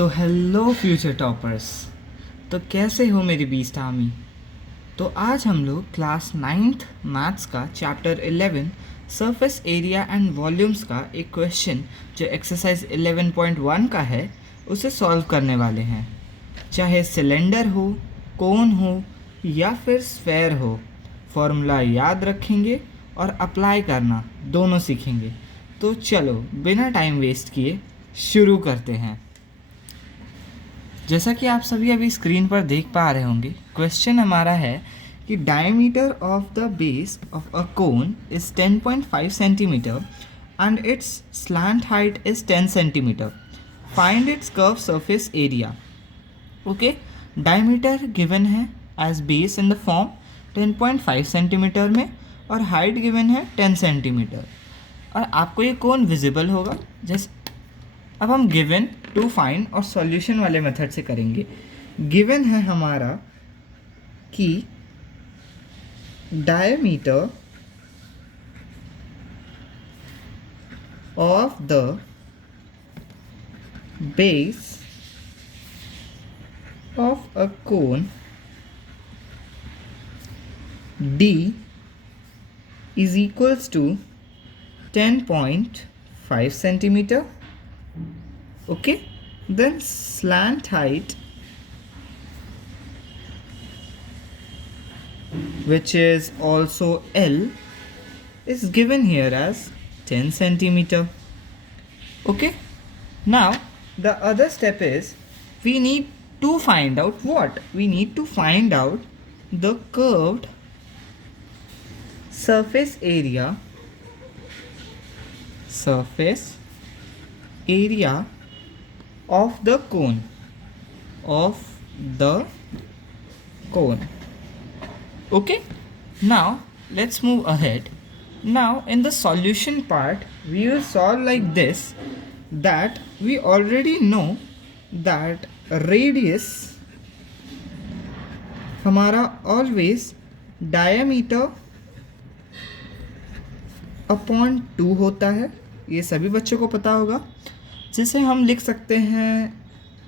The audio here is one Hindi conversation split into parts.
तो हेलो फ्यूचर टॉपर्स। तो कैसे हो मेरी बीस्ट आर्मी। तो आज हम लोग क्लास 9th मैथ्स का chapter 11 surface area and volumes का एक क्वेश्चन जो एक्सरसाइज 11.1 का है उसे सॉल्व करने वाले हैं। चाहे सिलेंडर हो, कोन हो या फिर स्फेयर हो, फॉर्मूला याद रखेंगे और अप्लाई करना दोनों सीखेंगे। तो चलो बिना टाइम वेस्ट किए शुरू करते हैं। जैसा कि आप सभी अभी स्क्रीन पर देख पा रहे होंगे, क्वेश्चन हमारा है कि diameter of the base of a cone is 10.5 centimetre and its slant height is 10 centimetre. Find its curve surface area. Okay, diameter given है as base in the form 10.5 centimetre में और हाइट गिवन है 10 सेंटीमीटर और आपको ये कोन विजिबल होगा। जैसे अब हम गिवन टू फाइंड और सॉल्यूशन वाले मेथड से करेंगे। गिवन है हमारा कि diameter of the base of a cone D is equals to 10.5 centimeter. Okay, then slant height, which is also L, is given here as 10 centimeter. Okay, now the other step is we need to find out what? We need to find out the curved surface area of the cone. Okay, now let's move ahead. Now in the solution part we will solve like this, that we already know that radius हमारा always diameter अपॉन 2 होता है, ये सभी बच्चों को पता होगा, जिसे हम लिख सकते हैं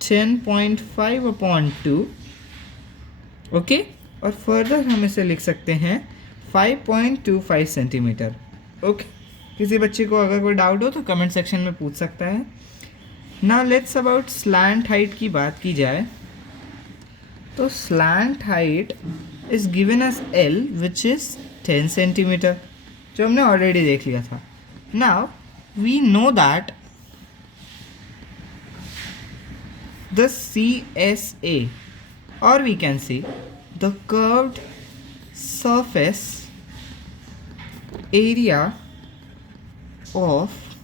10.5 अपॉन 2। ओके, और फर्दर हम इसे लिख सकते हैं 5.25 सेंटीमीटर। ओके, किसी बच्चे को अगर कोई डाउट हो तो कमेंट सेक्शन में पूछ सकता है। Now let's about slant height की बात की जाए तो slant height is given as L which is 10 centimetre, जो हमने ऑलरेडी देख लिया था। Now we know that the CSA, और we can see the curved surface area of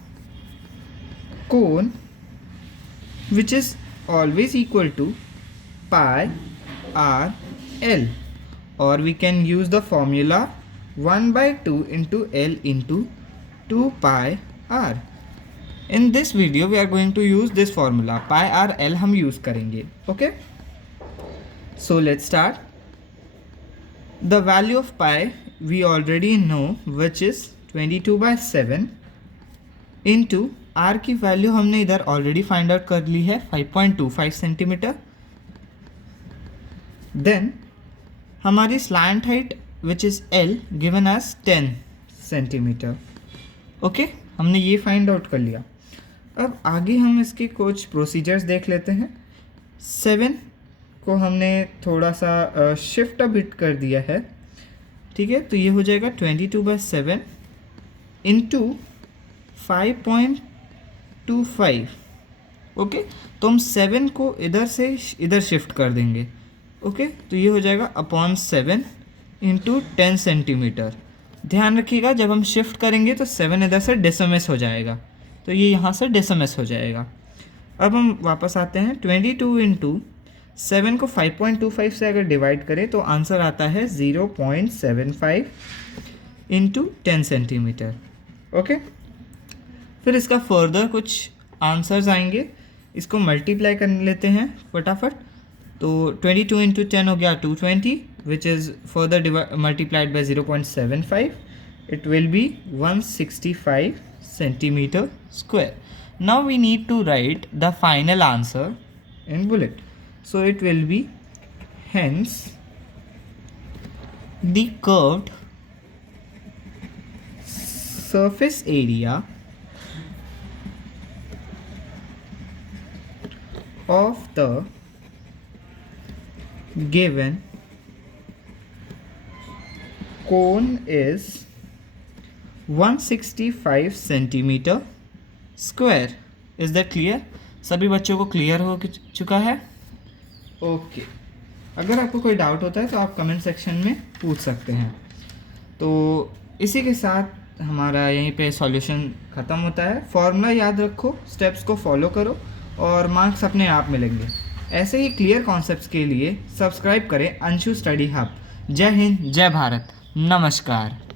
cone which is always equal to pi r L, or we can use the formula 1/2 into L into 2 pi r. In this video we are going to use this formula pi r L हम यूज़ करेंगे। Okay, so let's start. The value of pi we already know, which is 22/7 into r की वैल्यू हमने इधर ऑलरेडी फाइंड आउट कर ली है 5.25 सेंटीमीटर। देन हमारी slant height which is L given as 10 centimetre. Okay, हमने ये फाइंड आउट कर लिया। अब आगे हम इसके कुछ प्रोसीजर्स देख लेते हैं। 7 को हमने थोड़ा सा शिफ्ट बिट कर दिया है, ठीक है, तो ये हो जाएगा 22/7 इंटू 5.25। ओके, तो हम 7 को इधर से इधर शिफ्ट कर देंगे। ओके, तो ये हो जाएगा अपॉन 7 इंटू 10 सेंटीमीटर। ध्यान रखिएगा जब हम शिफ्ट करेंगे तो 7 इधर से डेसिमस हो जाएगा, तो ये यहाँ से डेसिमस हो जाएगा। अब हम वापस आते हैं, 22 इंटू 7 को 5.25 से अगर डिवाइड करें तो आंसर आता है 0.75 इंटू 10 सेंटीमीटर। ओके, फिर इसका फर्दर कुछ आंसर्स आएंगे, इसको मल्टीप्लाई कर लेते हैं फटाफट। तो 22 इंटू 10 हो गया 220, which is further multiplied by 0.75, it will be 165 centimetre square. Now we need to write the final answer in bullet. So it will be hence the curved surface area of the given cone is 165 centimetre square. Is that clear? सभी बच्चों को क्लियर हो चुका है? ओके. अगर आपको कोई डाउट होता है तो आप कमेंट सेक्शन में पूछ सकते हैं. तो इसी के साथ हमारा यहीं पे सॉल्यूशन ख़त्म होता है. फॉर्मूला याद रखो, स्टेप्स को फॉलो करो और मार्क्स अपने आप मिलेंगे. ऐसे ही क्लियर कॉन्सेप्ट्स के लिए सब्सक्राइब करें अंशु स्टडी हब. जय हिंद, जय भारत, नमस्कार.